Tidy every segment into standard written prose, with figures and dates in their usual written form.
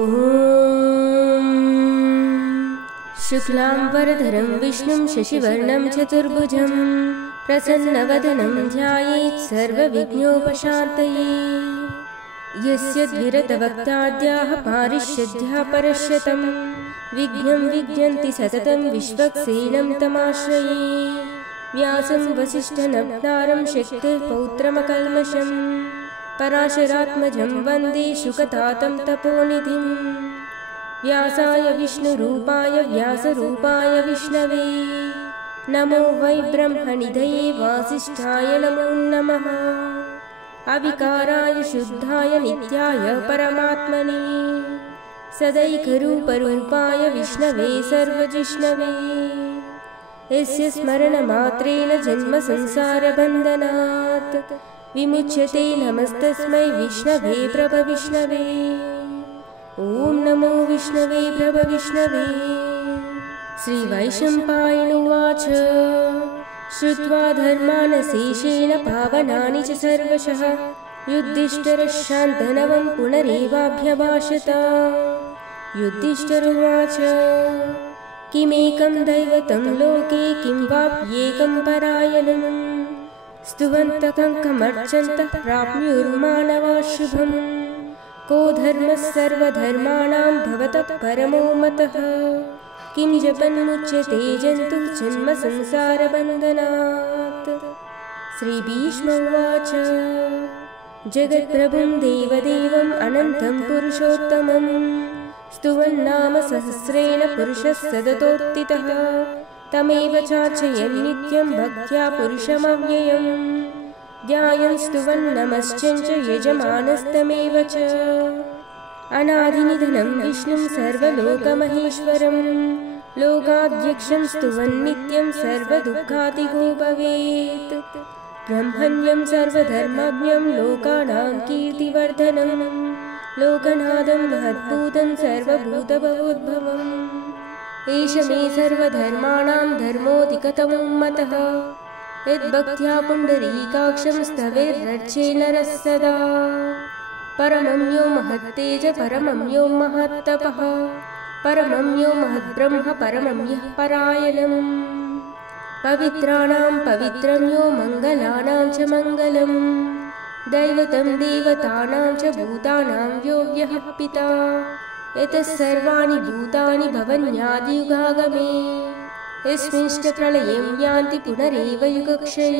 ॐ शुक्लांबरधरं विष्णुं शशिवर्णं चतुर्भुजं प्रसन्नवदनं ध्यायेत् सर्वविघ्नोपशान्तये। यस्य द्विरतवक्ताद्याः पारिषद्याः परश्यतं विघ्नं विघ्नन्ति सततं विश्वक्सेनं तमाश्रये। व्यासं वसिष्ठनप्तारं शक्तिर्पौत्रमकल्मषम् पराशरात्मजं वन्दे शुकतातं तपोनिधिं। व्यासाय विष्णुरूपाय व्यासरूपाय विष्णवे नमो वै ब्रह्मनिधये वासिष्ठाय नमो नमः। अविकाराय शुद्धाय नित्याय परमात्मने सदैकरूपरूपाय विष्णवे सर्वजिष्णवे। यस्य स्मरणमात्रेण जन्म संसारबन्धनात् विमुच्यते नमस्तस्मै विष्णवे प्रभविष्णवे। ॐ नमो विष्णवे प्रभविष्णवे। श्रीवैशम्पायन उवाच श्रुत्वा धर्मानशेषेण पावनानि च सर्वशः युधिष्ठिरः शान्तनवं पुनरेवाभ्यभाषत। युधिष्ठिर उवाच किमेकं दैवतं लोके किं वाप्येकं परायणम् स्तुवन्तकङ्कमर्चन्तः प्राप्नुर्मानवा शुभम्। को धर्मः सर्वधर्माणां भवतः परमो मतः किं जपन्मुच्यते जन्तुः जन्म संसारबन्धनात्। श्रीभीष्म उवाच जगत्प्रभुं देवदेवम् अनन्तं पुरुषोत्तमं स्तुवन्नाम सहस्रेण पुरुषः सततोत्थितः तमेव चार्चयन् नित्यं भक्त्या पुरुषमव्ययम्। ध्यायन् स्तुवन् नमश्चञ्च यजमानस्तमेव च। अनादिनिधनं विष्णुं सर्वलोकमहेश्वरं लोकाध्यक्षं स्तुवन् नित्यं सर्वदुःखातिगो भवेत्। ब्रह्मण्यं सर्वधर्मज्ञं लोकानां कीर्तिवर्धनं लोकनाथं महद्भूतं सर्वभूतभवोद्भवम्। एष मे सर्वधर्माणां धर्मोऽधिकतमो मतः यद्भक्त्या पुण्डरीकाक्षं स्तवेर्रर्चे नरः सदा। परमं यो महत्तेज परमं यो महत्तपः परमं यो महद्ब्रह्म परमं यः परायणम्। पवित्राणां पवित्रं यो मङ्गलानां च मङ्गलम् दैवतं देवतानां च भूतानां यो यः पिता। यतः सर्वाणि भूतानि भवन्यादियुगागमे यस्मिंष्टप्रलयं यान्ति पुनरेव युगक्षये।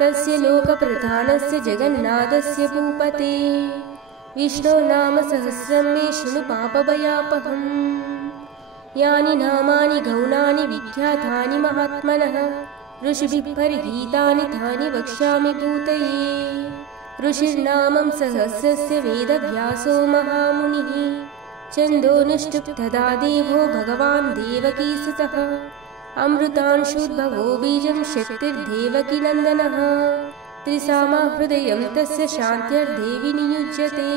तस्य लोकप्रधानस्य जगन्नाथस्य भूपते विष्णो नाम सहस्रं मे शृणु पापभयापहम्। यानि नामानि गौणानि विख्यातानि महात्मनः ऋषिभिः परिगीतानि तानि वक्ष्यामि भूतये। ऋषिर्नामं सहस्रस्य वेदव्यासो महामुनिः छन्दोनुष्टुप् तदा देवो भगवान् देवकीसुतः। अमृतांशुद्भवो बीजं शक्तिर्देवकी नन्दनः त्रिसामा हृदयं तस्य शान्त्यर्थे विनियुज्यते।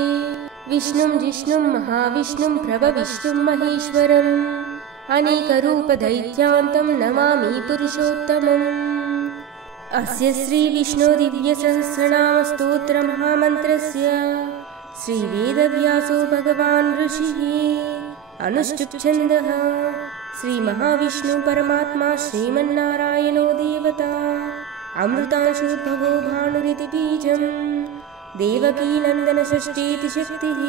विष्णुं जिष्णुं महाविष्णुं प्रभविष्णुं महेश्वरम् अनेकरूपदैत्यान्तं नमामि पुरुषोत्तमम्। अस्य श्रीविष्णो दिव्यसहस्रनामस्तोत्र महामन्त्रस्य श्रीवेदव्यासो भगवान् ऋषिः अनुष्टुप् छन्दः। श्रीमहाविष्णु परमात्मा श्रीमन्नारायणो देवता अमृतांशोद्भवो भानुरिति बीजं देवकी नन्दन षष्ठीति शक्तिः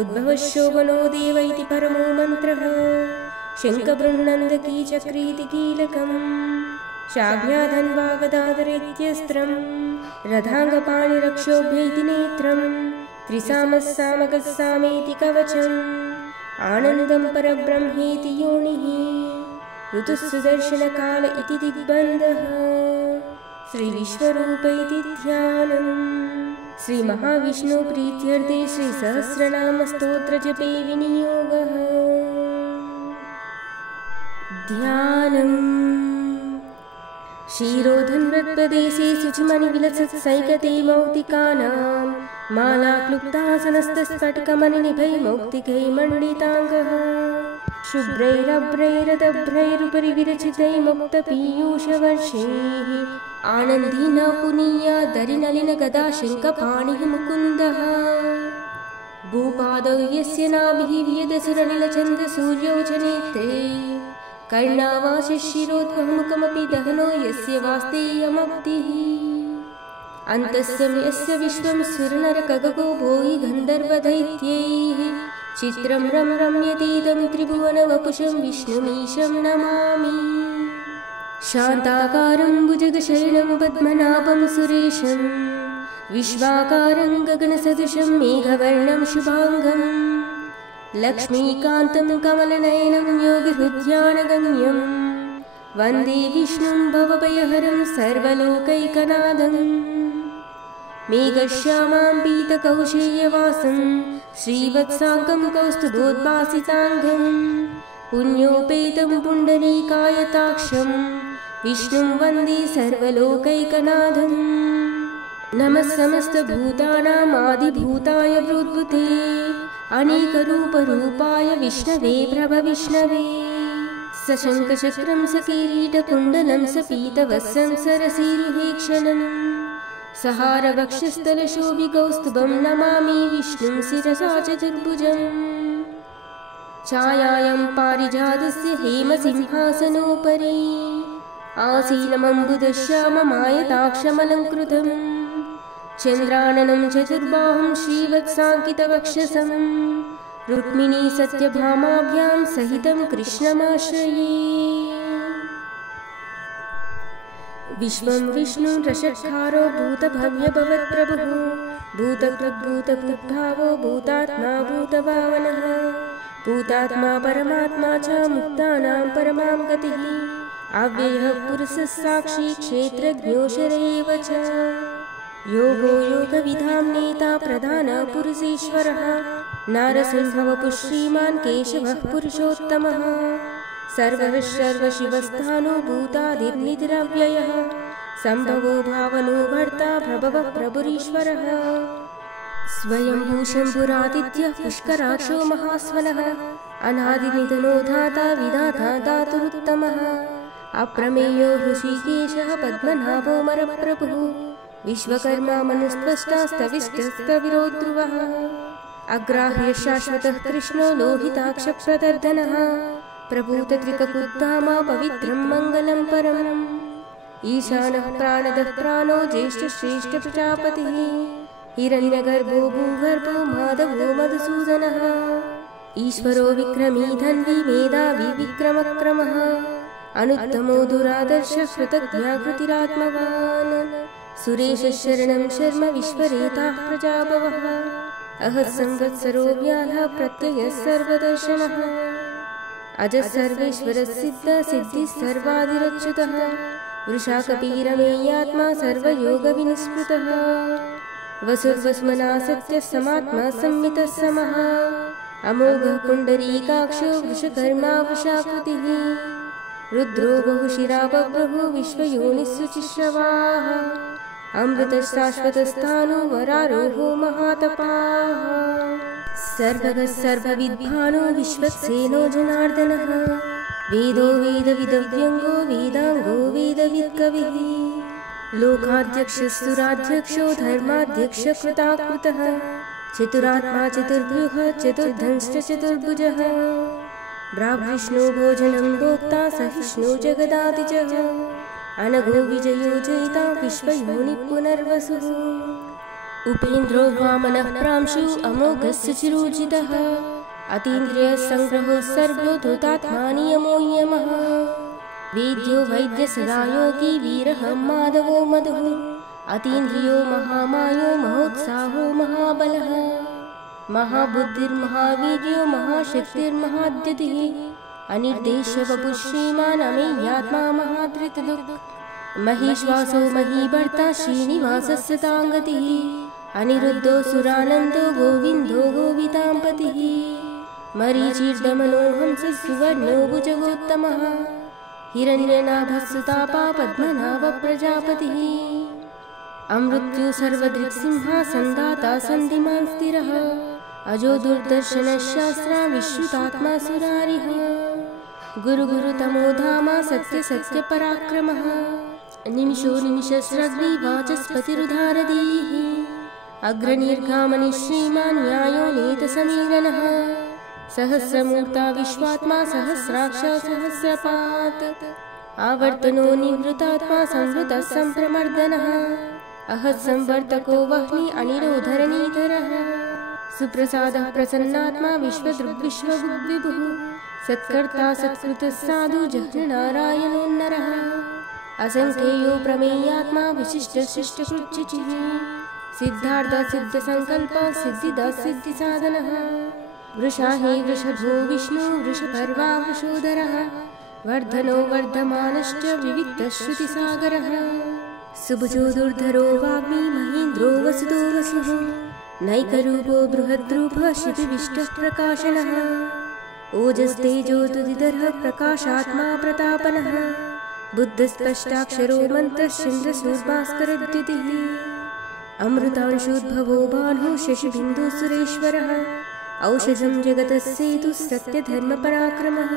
उद्भवः शोभनो देव इति परमो मन्त्रः शङ्खबृहन्नन्दकी चक्रीति कीलकम् शाभ्याधन्वागदाधरेत्यस्त्रं रथाङ्गपाणिरक्षोभ्यैति नेत्रं त्रिसामः सामकः सामेति कवचम् आनन्दं परब्रह्मेति योनिः ऋतुः सुदर्शनकाल इति दिग्बन्धः श्रीविश्वरूप इति ध्यानम्। श्रीमहाविष्णु प्रीत्यर्थे श्रीसहस्रनामस्तोत्रजपे विनियोगः। ध्यानम् क्षीरोधन्वत्प्रदेशे शुचिमणिविलसत्सैकते मौक्तिकानां मालाक्लुप्तासनस्तस्फटिकमणिनिभै मौक्तिकै मण्डिताङ्गः शुभ्रैरभ्रैरदभ्रैरुपरि विरचितै मुक्तपीयूषवर्षैः आनन्दीना पुनीयादरिनलिनगदा शङ्खपाणिः मुकुन्दः भूपादौ यस्य नाभिः व्यदसुरनिलचन्द्रसूर्यौ च नेत्रे कर्णावाशिशिरोद्वहमुखमपि दहनो यस्य वास्तेयमब्धिः अन्तस्यं यस्य विश्वं सुरनरकगगो भोहि गन्धर्वदैत्यैः चित्रं रं रम्यतीदं त्रिभुवनवपुषं विष्णुमीशं नमामि शान्ताकारं भुजगशयनं पद्मनाभं सुरेशं विश्वाकारं गगनसदृशं मेघवर्णं शुभाङ्गं लक्ष्मीकान्तं कमलनयनं योगिहृद्यानगम्यं वन्दे विष्णुं भवभयहरं सर्वलोकैकनाथम् मेघश्यामां पीतकौशेयवासं श्रीवत्साङ्गं कौस्तुभोद्भासिताङ्गं पुण्योपेतं पुण्डरीकायताक्षं विष्णुं वन्दे सर्वलोकैकनाथम् नमः समस्तभूतानामादिभूताय प्रोद्भूते अनेकरूपरूपाय विष्णवे प्रभविष्णवे सशङ्खचक्रं सकिरीटकुण्डलं सपीतवस्त्रं सरसीरुहेक्षणम् सहारवक्षस्थलशोभिकौस्तुभं नमामि विष्णुं शिरसा चतुर्भुजम् छायायां पारिजातस्य हेमसिंहासनोपरि आसीनमम्बुदश्याममायताक्षमलङ्कृतम् चन्द्राननं चतुर्बाहुं श्रीवत्साङ्कितवक्षसं रुक्मिणी सत्यभामाभ्यां सहितं कृष्णमाश्रये विश्वं विष्णुं रषट्कारो भूतभव्यभवत्प्रभुः भूतकृद्भूतकृद्भावो भूतात्मा भूतभावनः भूतात्मा परमात्मा च मुक्तानां परमां गतिः अव्ययः पुरुषः साक्षी क्षेत्रज्ञोऽक्षर एव च योगो योगविधां नेता प्रधानपुरुषेश्वरः नारसिंहवपुः श्रीमान् केशवः पुरुषोत्तमः सर्वः सर्वशिवस्थानो भूतादिर्निधिरव्ययः सम्भवो भावनो भर्ता प्रभवः प्रभुरीश्वरः स्वयंभू शम्भुरादित्यः पुष्कराक्षो महास्वनः अनादिनिधनो धाता विधाता धातुरुत्तमः अप्रमेयो हृषीकेशः पद्मनाभो मरप्रभुः विश्वकर्मा मनुस्त्वष्टास्तविष्टस्तविरो ध्रुवः अग्राह्य शाश्वतः कृष्णो लोहिताक्षप्रदर्दनः प्रभूतत्रिककुद्धामा पवित्रं मङ्गलं परम् ईशानः प्राणदः प्राणो ज्येष्ठश्रेष्ठप्रजापतिः हिरण्यगर्भो भूगर्भो माधवो मधुसूदनः ईश्वरो विक्रमी धन्वी मेधावी विक्रमक्रमः अनुत्तमो दुरादर्शः कृतज्ञाकृतिरात्मवान् सुरेशः शरणं शर्म विश्वरेताः प्रजापवः अहः संवत्सरो व्यालः प्रत्ययः सर्वदर्शनः अजः सर्वेश्वरः सिद्धः सिद्धिः सर्वादिरच्युतः वृषाकपीरमेयात्मा सर्वयोगविनिस्मृतः वसुर्वस्मना सत्यः समात्मा संमितः समः अमोघः पुण्डरीकाक्षो वृषकर्मा वृषाकृतिः रुद्रो बहुशिरा बभ्रुः विश्वयोनिस्सुचिश्रवाः अमृतः शाश्वतस्थानो वरारोहो महातपाः सर्वगः सर्वविद्भानो विश्वक्सेनो जनार्दनः वेदो वेदविदव्यङ्गो वेदाङ्गो वेदविद्कविः लोकाध्यक्षस्तुराध्यक्षो धर्माध्यक्षकृताकृतः चतुरात्मा चतुर्भ्युः चतुर्धंश्च चतुर्भुजः ब्राह्विष्णो भोजनं भोक्ता सहिष्णु जगदादिजः अनघो विजयो जयिता विश्वयोनिः पुनर्वसुः उपेन्द्रो वामनः प्रांशु अमोघस्य चिरोजितः अतीन्द्रियसङ्ग्रहो सर्गो धृतात्मा नियमो यमः वेद्यो वैद्य सदा योगी वीरः माधवो मधुः अतीन्द्रियो महामायो महोत्साहो महाबलः महाबुद्धिर्महावीर्यो महाशक्तिर्महाद्युतिः अनिर्देश्य वपुः श्रीमान् अमेयात्मा महाधृतदुक् महीश्वासो महीभर्ता श्रीनिवासस्य ताङ्गतिः अनिरुद्धो सुरानन्दो गोविन्दो गोविताम्पतिः मरीचिर्दमनो हंसः सुवर्णो भुजगोत्तमः हिरण्यनाभस्सुतापा पद्मनाभप्रजापतिः अमृत्यु सर्वदृक्सिंहासन्दाता सन्धिमान् स्थिरः अजो दुर्दर्शनशास्त्रा विश्रुतात्मा सुरारिः गुरुगुरुतमो धामा सत्यसत्यपराक्रमः निमिषो निमिषस्रग्नि वाचस्पतिरुधारदीः अग्रनिर्गामनि श्रीमान् न्यायो नीतसमीरणः सहस्रमूर्ता विश्वात्मा सहस्राक्ष सहस्रपात् आवर्तनो निवृतात्मा संवृतः सम्प्रमर्दनः अहत्संवर्तको वह्नि अनिरोधरणीधरः सुप्रसादः प्रसन्नात्मा विश्वदृग्विश्वबुद्विभुः सत्कर्ता सत्कृतः साधु जह्ननारायणोन्नरः असंख्येयो प्रमेयात्मा विशिष्टशिष्टकृच्युचिः सिद्धार्थ सिद्धसंकल्प सिद्धिदा सिद्धिसाधनः वृषा हे वृषभो विष्णु वृषपर्वा वृषोदरः वर्धनो वर्धमानश्च विविक्तः श्रुतिसागरः सुभुजो दुर्धरो वाग्मी महेन्द्रो वसुतो वसुः नैकरूपो बृहद्रूपः क्षितिविष्टः प्रकाशनः ओजस्तेजोतुदितरः प्रकाशात्मा प्रतापनः बुद्धस्पष्टाक्षरो मन्त्रश्चन्द्रसूर्भास्करद्युतिः अमृतांशोद्भवो बाणो शशिबिन्दुः सुरेश्वरः औषधं जगतः सेतुः सत्यधर्मपराक्रमः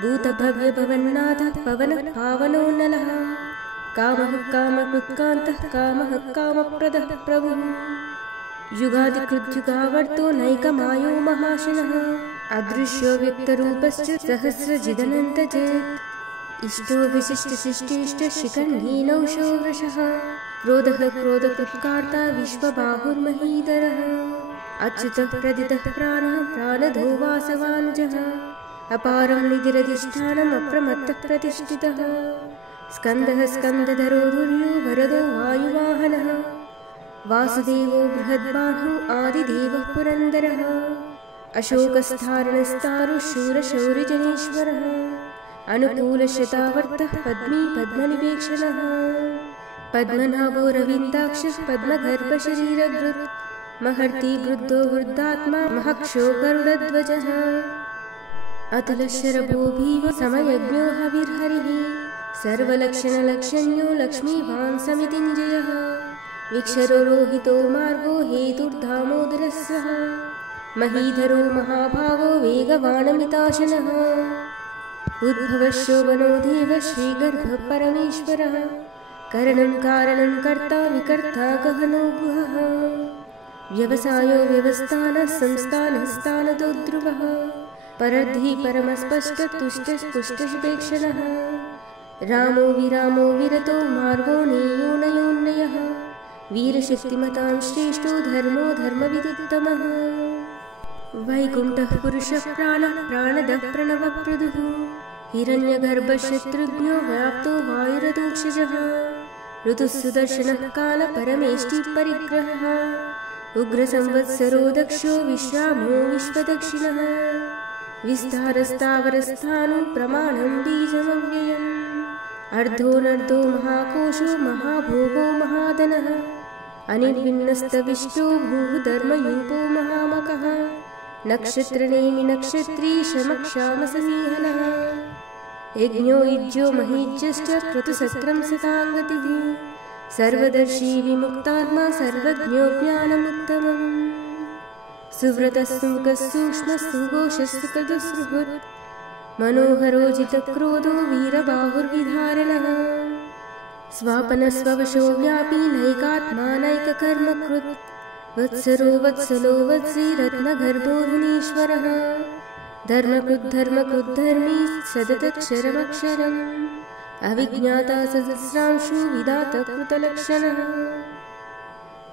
भूतभव्यभवन्नाथः पवनः पावनो नलः कामः कामकृत्कान्तः कामः कामप्रदः प्रभुः युगादिकृत्युगावर्तो नैकमायो महाशनः अदृश्यो व्यक्तरूपश्च सहस्रजिदनन्तजेत् इष्टो विशिष्टशिष्टेष्ट शिखण्डीनौषो वृषः क्रोधः क्रोधकृत्कार्ता विश्वबाहुर्महीधरः अच्युतः प्रदितः प्राणः प्राणधो वासवानुजः अपारं निधिरधिष्ठानम् अप्रमत्तः प्रतिष्ठितः स्कन्दः स्कन्दधरो धुर्यो वरदो वायुवाहनः वासुदेवो बृहद्बाहु आदिदेवः पुरन्दरः अशोकस्थारणस्तारुशूरशौर्यजनेश्वरः अनुकूलशतावर्तः पद्मी पद्मनिवेक्षणः पद्मनाभो रविन्दाक्षः पद्मगर्भशरीरभृत् महर्ति वृद्धो वृद्धात्मा महक्षो गरुडध्वजः अतुलशरभो भीम समयज्ञो हविर्हरिः सर्वलक्षणलक्षण्यो लक्ष्मीवान् समितिञ्जयः विक्षरो रोहितो मार्गो हेतुर्धामोदरः सः महीधरो महाभागो वेगवानमिताशनः उद्भवः शोभनो देव श्रीगर्भः परमेश्वरः करणं कारणं कर्ता विकर्ता गहनो गुहः व्यवसायो व्यवस्थानः संस्थानः स्थानतो ध्रुवः परद्धि परमस्पष्टतुष्टस्पुष्टशुपेक्षणः रामो विरामो विरतो मार्गो नेयोनयोन्नयः वीरशक्तिमतां श्रेष्ठो धर्मो धर्मविदुत्तमः वैकुण्ठः पुरुषः प्राणः प्राणदः प्रणवप्रदुः हिरण्यगर्भशत्रुघ्नो व्याप्तो वायुरतोक्षजः ऋतुः सुदर्शनः कालपरमेष्टिपरिग्रहः उग्रसंवत्सरो दक्षो विश्रामो विश्वदक्षिणः विस्तारस्तावरस्थाणु प्रमाणं बीजमव्ययम् अर्धोऽनर्धो महाकोशो महाभोगो महाधनः अनिर्विण्णस्तविष्टो भूः धर्मयूपो महामकः नक्षत्रनेमि नक्षत्री शमक्षामसमीहनः यज्ञो युज्यो महीज्यश्च क्रतुसत्रं सताङ्गतिः सर्वदर्शी विमुक्तात्मा सर्वज्ञो ज्ञानमुत्तमम् सुव्रतः सुमुखः सूक्ष्मः सुघोषः सुकृतसुहृत् मनोहरो जितक्रोधो वीरबाहुर्विधारणः स्वापनस्ववशो व्यापी नैकात्मा नैककर्मकृत् वत्सरो वत्सलो वत्सी रत्नगर्भो धुनीश्वरः धर्मकृद्धर्मी सततक्षरमक्षरम् अविज्ञाता सहस्रांशु विधाता कृतलक्षणः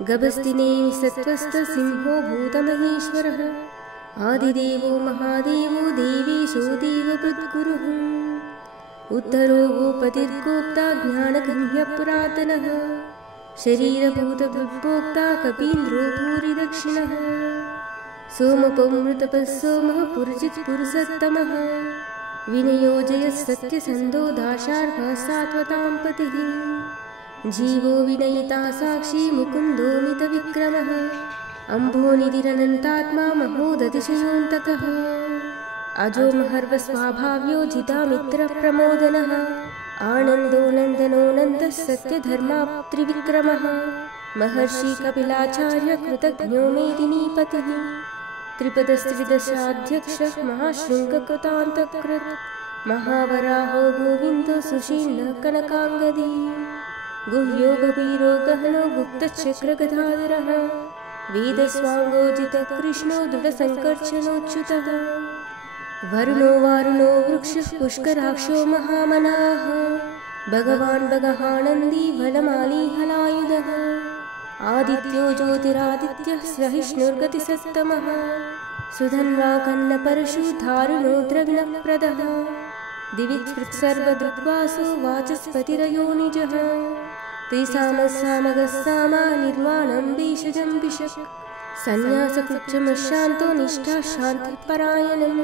गभस्तिनेमि सत्त्वस्थसिंहो भूतमहेश्वरः आदिदेवो महादेवो देवेशो देवभृद्गुरुः उत्तरो गोपतिर्गोप्ता ज्ञानगम्यः पुरातनः शरीरभूतभृद्भोक्ता कपीन्द्रो भूरिदक्षिणः सोमपौमृतपः सोमः पुरजित् पुरुषोत्तमः विनयोजयः सत्यसन्धो दाशार्हः सात्वतां पतिः जीवो विनयिता साक्षी मुकुन्दो मितविक्रमः अम्भोनिधिरनन्तात्मा महोदतिशयोऽन्तकः अजो महर्वस्वाभाव्यो जितामित्रप्रमोदनः आनन्दो नन्दनो नन्दः सत्यधर्मात्रिविक्रमः महर्षि कपिलाचार्य कृतज्ञो मेदिनीपतिः त्रिपदस्त्रिदशाध्यक्षः महाशृङ्गकृतान्तकृत् महावराहो गोविन्दो सुषीर्णः कनकाङ्गदी गुह्यो गभीरो गहनो गुप्तचक्रगदाधरः वेदस्वाङ्गोजितः कृष्णो दृढसङ्कर्षणोच्युतः वरुणो वारुणो वृक्षः पुष्कराक्षो महामनाः भगवान् भगहानन्दी बलमाली हलायुधः आदित्यो ज्योतिरादित्यः सहिष्णुर्गतिसत्तमः सुधन्वा कन्नपरशु धारुणो द्रविणप्रदः दिवि सर्वदृग्वासो वाचस्पतिरयोनिजः त्रिसामसामगस्सामा निर्वाणं भेषजं विशक् सन्न्यासकृच्छमशान्तो निष्ठा शान्तिपरायणं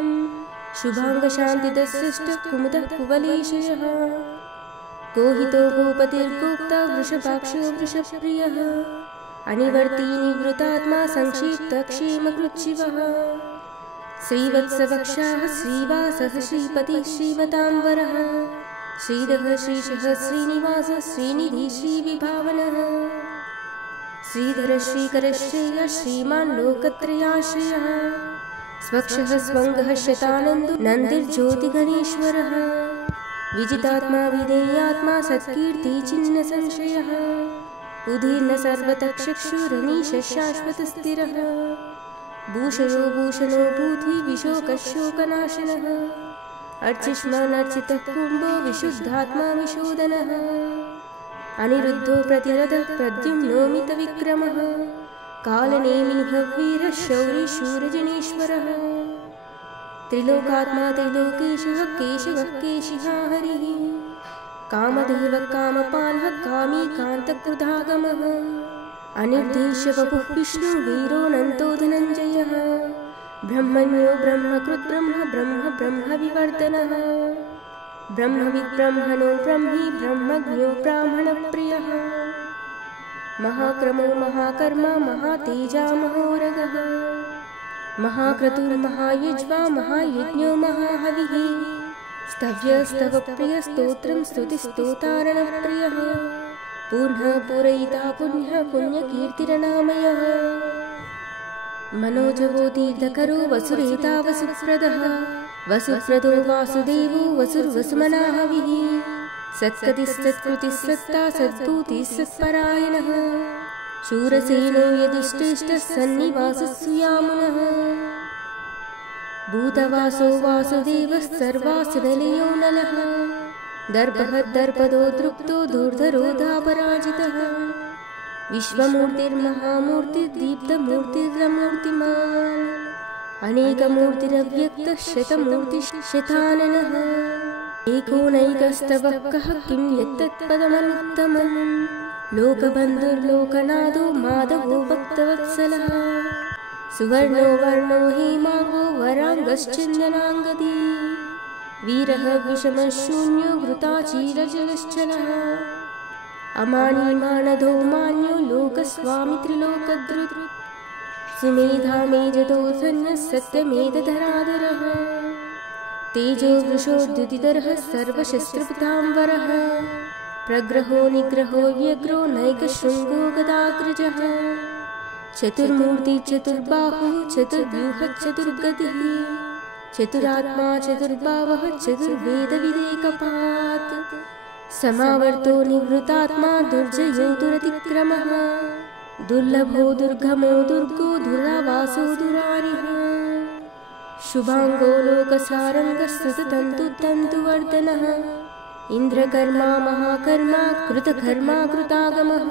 शुभाङ्गशान्तिदस्सृष्टः कुमुदः कुवलेशयः गोहितो गोपतिर्गोप्ता वृषभाक्षो वृषप्रियः अनिवर्ती निवृतात्मा संक्षिप्तक्षेमकृच्छिवः श्रीवत्सवक्षाः श्रीवासः श्रीपतिः श्रीवताम्बरः श्रीधः श्रीशः श्रीनिवासः श्रीनिधिः श्रीविभावनः श्रीधरः श्रीकरः श्रेयः श्रीमान् लोकत्रयाश्रयः स्वक्षः स्वङ्गः शतानन्दो नन्दिर्ज्योतिगणेश्वरः विजितात्मा विधेयात्मा सत्कीर्ति चिन्ह संशयः उदीर्न सर्वतक्षुरनीश शाश्वतस्थिरः भूषयो भूषणो भूति विशोकशोकनाशनः अर्चिष्मानर्चितः कुम्भो विशुद्धात्मा विशोदनः अनिरुद्धो प्रतिरथः प्रद्युम्नोमितविक्रमः कालनेमिः वीरः शौरी शूरजनेश्वरः त्रिलोकात्मा त्रिलोकेशः केशवः केशिहा हरिः कामदेवः कामपालः कामी कान्तकृधागमः अनिर्देश्य वपुः विष्णु वीरोऽनन्तो धनञ्जयः ब्रह्मण्यो ब्रह्मकृत् ब्रह्म ब्रह्म ब्रह्मविवर्धनः ब्रह्मविद्ब्रह्मणो ब्रह्मी ब्रह्मज्ञो ब्राह्मणप्रियः महाक्रमो महाकर्मा महातेजा महोरगः महाक्रतुर्महायुज्वा महायज्ञो महाहविः स्तव्यस्तवप्रियः स्तोत्रं स्तुतिस्तोतारणप्रियः पूर्णः पूरयिता पुण्यः पुण्यकीर्तिरनामयः मनोजवो तीर्थकरो वसुरेता वसुप्रदः वसुप्रदो वासुदेवो वसुर्वसुमनाहविः सत्कतिस्सत्कृतिः सत्ता सद्भूतिः सत्परायणः शूरसेनो यदिष्टेष्टः सन्निवासः सुयामुनः भूतवासो वासुदेवः सर्वासुरनिलयो नलः दर्पः दर्पदो दृप्तो धूर्धरो धापराजितः विश्वमूर्तिर्महामूर्तिर्दीप्तमूर्तिरमूर्तिमान् अनेकमूर्तिरव्यक्तः शतमूर्तिशताननः एकोनैकस्तवः कः किं यत्तत्पदमनुत्तमम् लोकबन्धुर्लोकनाथो माधवो भक्तवत्सलः सुवर्णो वर्णो हेमाङ्गो वराङ्गश्चन्दनाङ्गदी वीरः विषमशून्यो वृताचीरजलश्चलः अमानीमानदो मान्यो लोकस्वामी त्रिलोकधृत् सुमेधा मेजदो धन्यः सत्यमेधधराधरः तेजो वृषोद्युतिधरः सर्वशस्त्रपिताम्बरः प्रग्रहो निग्रहो व्यग्रो नैकशृङ्गो गदाग्रजः चतुर्मूर्ति चतुर्बाहु चतुर्व्यूह चतुर्गतिः चतुरात्मा चतुर्भावः चतुर्वेदविदेकपात् समावर्तो निवृतात्मा दुर्जयो दुरतिक्रमः दुर्लभो दुर्गमो दुर्गो दुरावासो दुरारिः शुभाङ्गो लोकसारङ्गस्तुतन्तुतन्तुवर्धनः इन्द्रकर्मा महाकर्मा कृतकर्मा कृतागमः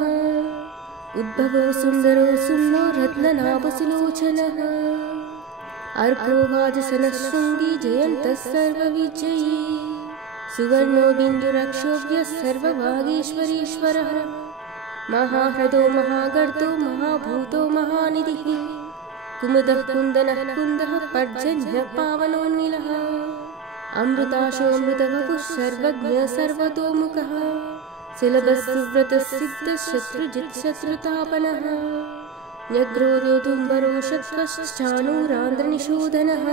उद्भवो सुन्दरो सुन्दरो रत्ननाभसुलोचनः अर्को वाजसनः शृङ्गी जयन्तः सर्वविजयी सुवर्णो बिन्दुरक्षोभ्यः सर्वभागेश्वरेश्वरः महाह्रदो महागर्तो महाभूतो महानिधिः कुमुदः कुन्दनः कुन्दः पर्जन्यः पावनोन्निलः अमृताशोऽमृतवपुः सर्वज्ञ सर्वतोमुखः सुलभस्सुव्रतसिद्धः शत्रुजित्शत्रुतापनः न्यग्रोदोदुम्बरो शत्वश्चाणूरान्ध्रनिशोधनः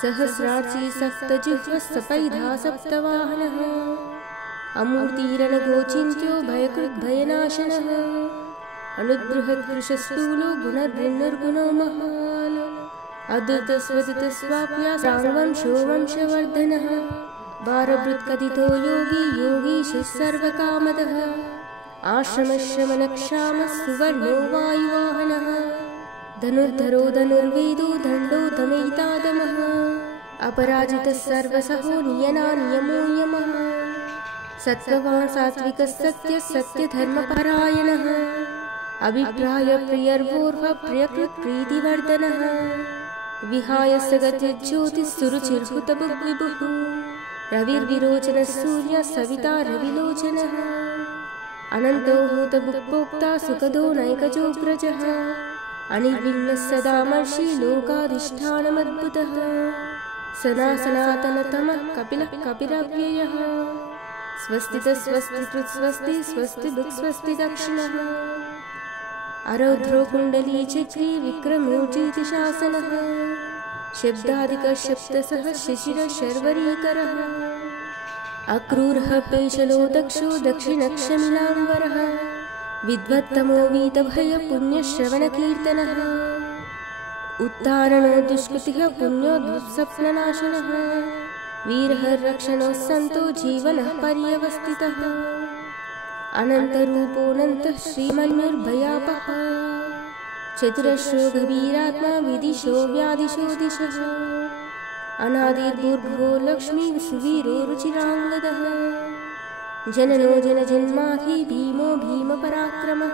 सहस्रार्ची सप्तजिह्वः सपैधा सप्तवाहनः अमूर्तिरणगोचिन्त्यो भयकृद्भयनाशनः अनुद्बृहद्वृषस्थूलो गुणर्भिन्नर्गुणो महान् अद्भुतस्वदितस्वाप्यासाङ्गवंशो वंशवर्धनः वारभृत्कथितो योगी योगीशः सर्वकामदः आश्रमश्रमणक्षामः सुवर्णो वायुवाहनः धनुर्धरो धनुर्वेदो दण्डो दमयितादमः अपराजितः सर्वसहो नियना नियमो यमः सत्त्ववान् सात्विकः सत्यः सत्यधर्मपरायणः अभिप्रायप्रियर्वोर्वः प्रियकृत्प्रीतिवर्धनः विहाय स गतिर्ज्योतिः सुरुचिर्हुतभुग्विभुः रविर्विरोचनः सूर्यः सविता रविलोचनः अनन्तो भूतभुक्पोक्ता सुखदो नैकजोऽग्रजः अनिर्विण्णः सदा मर्षि लोकाधिष्ठानमद्भुतः सनातनतमः कपिलः कपिलव्ययः स्वस्तितः स्वस्तिकृत् स्वस्ति स्वस्तिभुक् स्वस्ति दक्षिणः अरौद्रो कुण्डली चक्री विक्रमोर्जिति शासनः शब्दादिकः शब्दसः शिशिरः शर्वरीकरः अक्रूरः पेशलो दक्षो दक्षिणक्षमिलाम्बरः विद्वत्तमो वीतभय पुण्यश्रवणकीर्तनः उत्तारणो दुष्कृतिः पुण्यो दुःस्वप्ननाशनः वीरः रक्षणो सन्तो जीवनः पर्यवस्थितः अनन्तरूपोऽनन्तः श्रीमन्युर्भयापः चतुरश्रो गभीरात्मा विदिशो व्यादिशो दिशः अनादिर्भूर्भुवो लक्ष्मी सुवीरो रुचिराङ्गदः जननो जनजन्माधि भीमो भीमपराक्रमः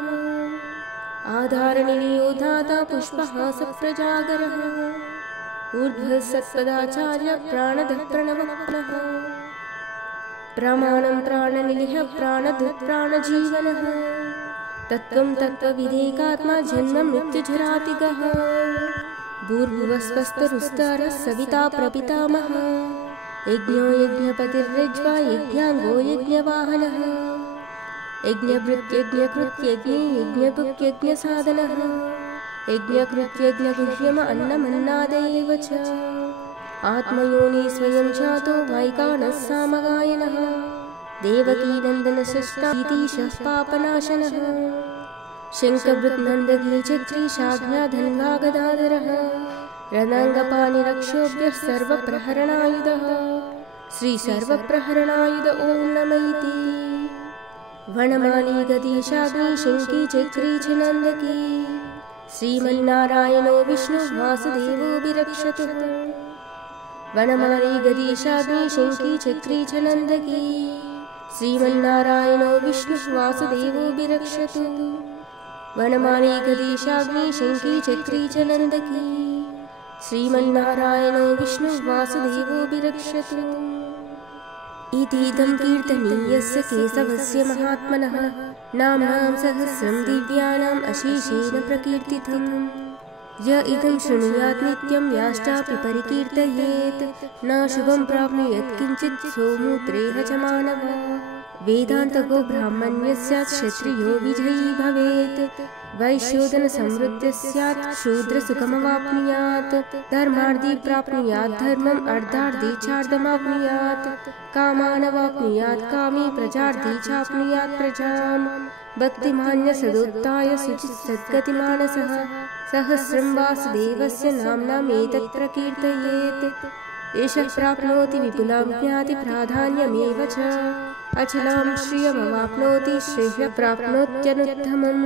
आधारनिलयो धाता पुष्पहासप्रजागरः ऊर्ध्वः सत्पदाचार्य प्राणदः प्रणवप्नः प्रमाणं प्राणनिलयः प्राणधृत् प्राणजीवनः तत्त्वं तत्त्वविदेकात्मा जन्म मृत्युजरातिगः भूर्भुवस्वस्तरुस्तारः सविता प्रपितामहः यज्ञो यज्ञपतिर्यज्वा यज्ञाङ्गो यज्ञवाहनः यज्ञभृत्यज्ञकृत्यज्ञे यज्ञभुक्यज्ञसाधनः यज्ञकृत्यज्ञगुह्यम अन्नमन्नादेव च आत्मयोनि स्वयं जातो वैकानः सामगायनः देवकीनन्दनसृष्टातीशः पापनाशनः शङ्खभृत्नन्दगी चक्री शाज्ञाधन्वा गदाधरः रणाङ्गपाणिरक्षोभ्यः सर्वप्रहरणायुधः श्रीसर्वप्रहरणायुध ॐ नम इति वनमाली गदीशाग्नि शङ्की चक्री च नन्दकी श्रीमन्नारायणो विष्णु वासुदेवो विरक्षतु वनमाली गदीशाग्नि शङ्की चक्री च नन्दकी श्रीमन्नारायणो विष्णु वासुदेवो विरक्षतु वनमाली गदीशाग्नि शङ्की चक्री च नन्दकी श्रीमन्नारायणो विष्णु वासुदेवो विरक्षतु इतीदं कीर्तनीयस्य केशवस्य महात्मनः नाम्नां सहस्रं दिव्यानाम् अशेषेण प्रकीर्तितम् य इदं शृणुयात् नित्यं याश्चापि परिकीर्तयेत् न शुभं प्राप्नुयात् किञ्चित् सोमूत्रेह च मानवः वेदान्तको ब्राह्मण्यः स्यात् क्षत्रियो विजयी भवेत् वैश्योदन समृद्धः स्यात् शूद्रसुखमवाप्नुयात् धर्मार्धी प्राप्नुयात् धर्मम् अर्धार्धी चार्धमाप्नुयात् कामानवाप्नुयात् कामी प्रजार्धी चाप्नुयात् प्रजाम् भक्तिमान्य सदोत्थाय शुचिः सद्गतिमानसः सहस्रं वासुदेवस्य नाम्नाम् एतत् प्रकीर्तयेत् एषः प्राप्नोति विपुलां ज्ञातिप्राधान्यमेव च अचलां श्रियमवाप्नोति श्रेयः प्राप्नोत्यनुत्तमम्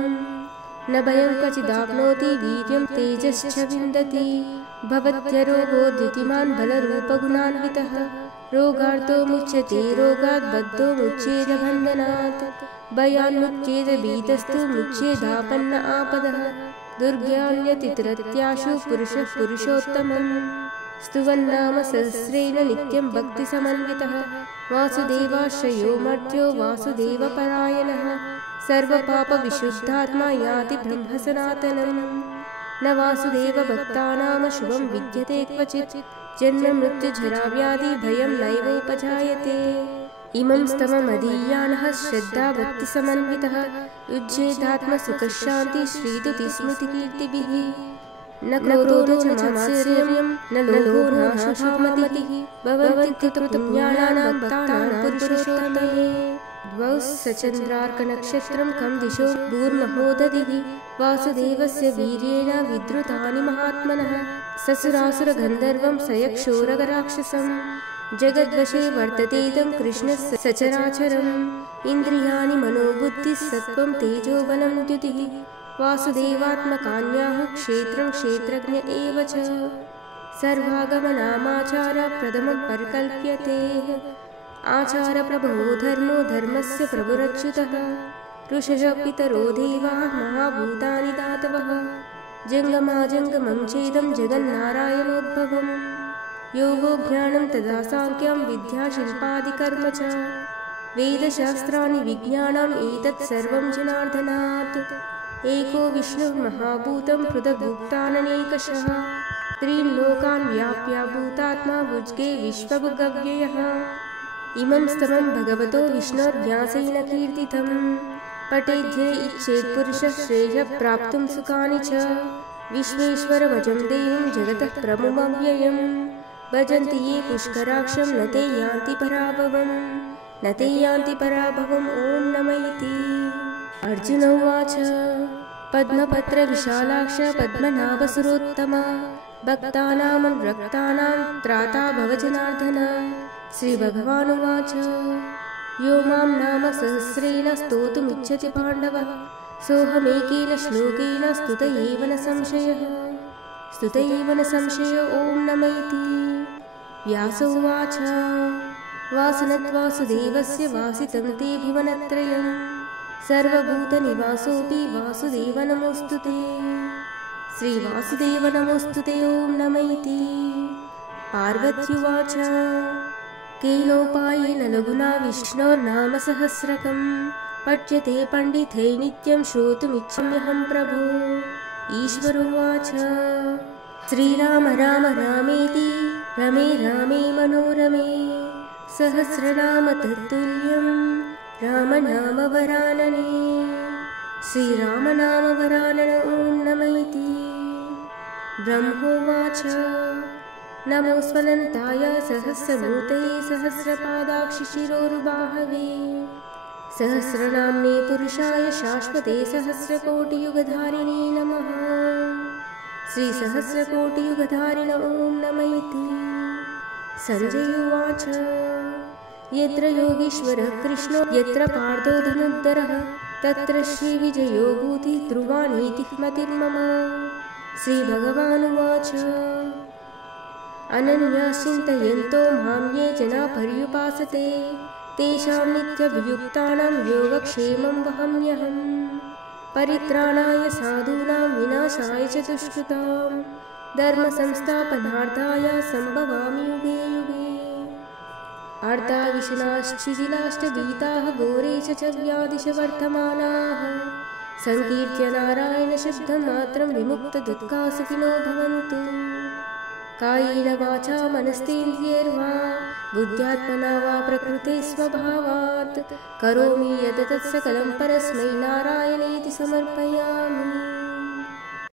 न भयं क्वचिदाप्नोति वीर्यं तेजश्च विन्दति भवत्यरोगो द्युतिमान् बलरूपगुणान्वितः रोगार्तो मुच्यते रोगात् बद्धो मुच्येद बन्धनात् भयान्मुच्येद भीतस्तु मुच्येदापन्न आपदः दुर्ज्ञान्यतितरत्याशु पुरुषः पुरुषोत्तमम् स्तुवन्नाम सहस्रेण नित्यं भक्तिसमन्वितः वासुदेवाश्रयो मर्त्यो वासुदेवपरायणः सर्वपापविशुद्धात्मा याति ब्रह्म सनातनम् न वासुदेव भक्तानाम शुभं विद्यते क्वचित् जन्म मृत्युजराव्याधि भयं नैवोपजायते इमं स्तवमदीयानः श्रद्धा भक्तिसमन्वितः युज्येदात्मसुखशान्ति श्रीदुतिस्मृतिकीर्तिभिः न क्रोधो न मात्सर्यं न लोभो नाशुभामतिः भवन्ति तत्त्वज्ञानानां भक्तानां पुरुषोत्तमे द्वौ सचन्द्रार्कनक्षत्रं कं दिशो भूर्महोदधिः वासुदेवस्य वीर्येण विद्रुतानि महात्मनः ससुरासुरगन्धर्वं सयक्षोरगराक्षसं जगद्वशे वर्तते तं कृष्णस्य सचराचरम् इन्द्रियाणि मनोबुद्धिः सत्त्वं तेजो बलं द्युतिः वासुदेवात्मकान्याः क्षेत्रं क्षेत्रज्ञ एव च सर्वागमनामाचार प्रथमं परिकल्प्यते आचारप्रभवो धर्मो धर्मस्य प्रभुरच्युतः ऋषयः पितरो देवाः महाभूतानि धातवः जङ्गमाजङ्गमं चेदं जगन्नारायणोद्भवम् योगो ज्ञानं तदा साङ्ख्यं विद्या शिल्पादिकर्म च वेदशास्त्राणि विज्ञानम् एतत् सर्वं जनार्दनात् एको विष्णुः महाभूतं पृथग्भुक्ताननेकशः त्रीन् लोकान् व्याप्य भूतात्मा भुज्गे विश्वभुगव्ययः इमं स्तवं भगवतो विष्णोर्व्यासेन कीर्तितं पठेद्ये इच्छेत् पुरुषः श्रेयः प्राप्तुं सुखानि च विश्वेश्वरमजं देवं जगतः प्रमुमव्ययम् भजन्ति ये पुष्कराक्षं न ते यान्ति पराभवम् ॐ नम इति। अर्जुन उवाच पद्मपत्रविशालाक्ष पद्मनाभसुरोत्तमा भक्तानामनुरक्तानां त्राता भव जनार्दन। श्रीभगवानुवाच यो मां नाम सहस्रेण स्तोतुमिच्छति पाण्डवः सोऽहमेकेन श्लोकेन स्तुत एव न संशयो ॐ नम इति। व्यास उवाच वासुनत्वासुदेवस्य वासितं ते भुवनत्रयं सर्वभूतनिवासोऽपि वासुदेव नमोऽस्तु ते। श्रीवासुदेव नमोऽस्तु ते ॐ नम इति। पार्वत्युवाच केनोपायेन लघुना विष्णोर्नाम सहस्रकं पठ्यते पण्डितै नित्यं श्रोतुमिच्छाम्यहं प्रभो। ईश्वरोवाच श्रीराम राम रामेति रमे रामे मनोरमे सहस्रनाम तत्तुल्यं रामनाम वरानने। श्रीराम नाम वरानन ॐ नम इति। ब्रह्मोवाच नमोऽस्वनन्ताय सहस्रमूर्तये सहस्रपादाक्षिशिरोरुबाहवे सहस्रनाम्ने पुरुषाय शाश्वते सहस्रकोटियुगधारिणे नमः। श्रीसहस्रकोटियुगधारिण ॐ नम इति। सञ्जय उवाच यत्र योगीश्वरः कृष्णो यत्र पार्थो धनुर्धरः तत्र श्रीविजयो भूतिः ध्रुवा नीतिः मतिर्मम। श्रीभगवानुवाच अनन्याश्चिन्तयन्तो मां ये जना पर्युपासते तेषां नित्यभियुक्तानां योगक्षेमं वहाम्यहम्। परित्राणाय साधूनां विनाशाय च दुष्कृतां धर्मसंस्थापनार्थाय सम्भवामि युगे युगे। अर्धाविशनाश्चिजिलाष्टगीताः घोरे च व्याधिश वर्धमानाः संकीर्त्य नारायणशब्दमात्रं विमुक्तदुःखाः सुखिनो भवन्तु। कायेन वाचा मनस्तेन्द्रियैर्वा बुद्ध्यात्मना वा प्रकृते स्वभावात् करोमि यत् तत् सकलं परस्मै नारायणेति समर्पयामि।